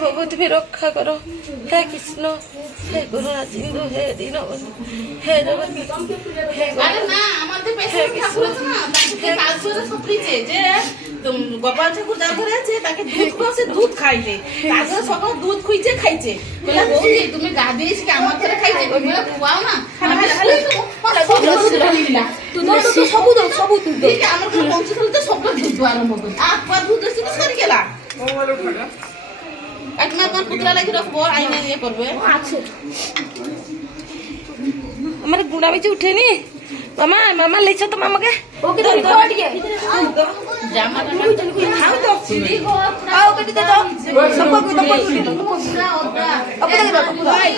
প্রভু তুমি রক্ষা করো। হে কৃষ্ণ, হে করুণা সিন্ধু, হে দীনবন্ধু, হে জগন্নাথ, হে গোপাল ঠাকুর যার ঘরে আছে তাকে দুধ খাওয়াছে, দুধ খাইলে তারপরে সকাল দুধ খুঁজছে খাইছে। তুমি গা দিয়েছি আমার ঘরে খাইছে, তুমি খুয়াও না আমার ঘরে পৌঁছে তো সব দুধ আরম্ভ করি আর দুধ সরি গেলা একমাত্র তোমার পুতরা লাগি রাখবো, আইনে ইয়ে করবে। আমার গুড়া বেঁচে উঠেনি। মামা মামা লেছো তো মামাকে ওকে তো জামাটা খাও তো আও কেটে দে তো সম্পর্ক তো পড়লি তো আপনি দেখো ভাই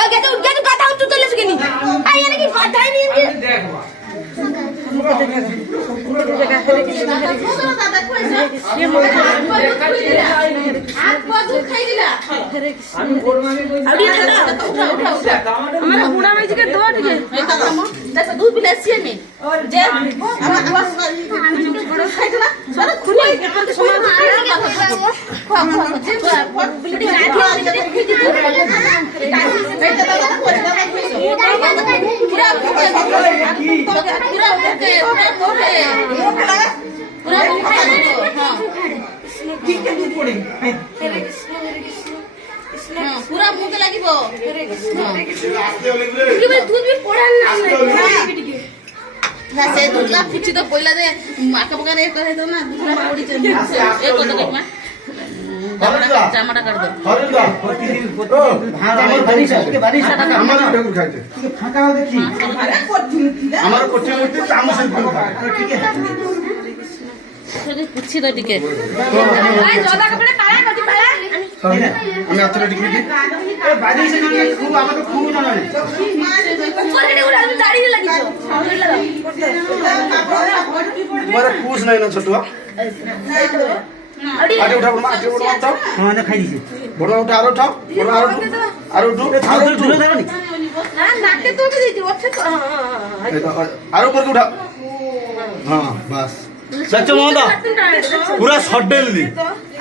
আ গেটো কথা উঠতে চলে আসেনি আই আরে কি ফাটাই নি দেখ दूध भी लेसी में जे पूरा मुंह लगे दूध भी पड़ा ना से दूधला फुची तो पहिला दे आका पका रे करे तो ना दूधला पड़ी चल एक को तो कमा জামাটা কাট দাও হরিদা প্রতিদিন আমার বারিশ আজকে বারিশ টাকা আমার ঠাকুর খাইতে ফাঁকা দেখি আমার কোটি মধ্যে চামচের ফাঁকা ঠিক আছে সেটা পুছি তো টিকে এই জদা কাপড়ে কালা কটি পালা আমি আতরে টিকে এ বারিশ না খুব আমাকে খুব জানা নেই উপর কেটে উড়া আমি দাঁড়িয়ে লাগিছো বড় পুছ নাই না ছোটুয়া आगे उठा बड़ा आगे बड़ा उठाओ हां ना खाई दीजिए बड़ा उठा और उठाओ बड़ा और उठो झूले देबो नी ना नाके तो भी दीजिए उठे तो हां और ऊपर उठा हां बस सच्चो मोंदा पूरा शॉट डेल दी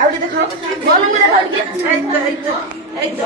आगे दिखाओ बोलो मुझे दिखाओ ए तो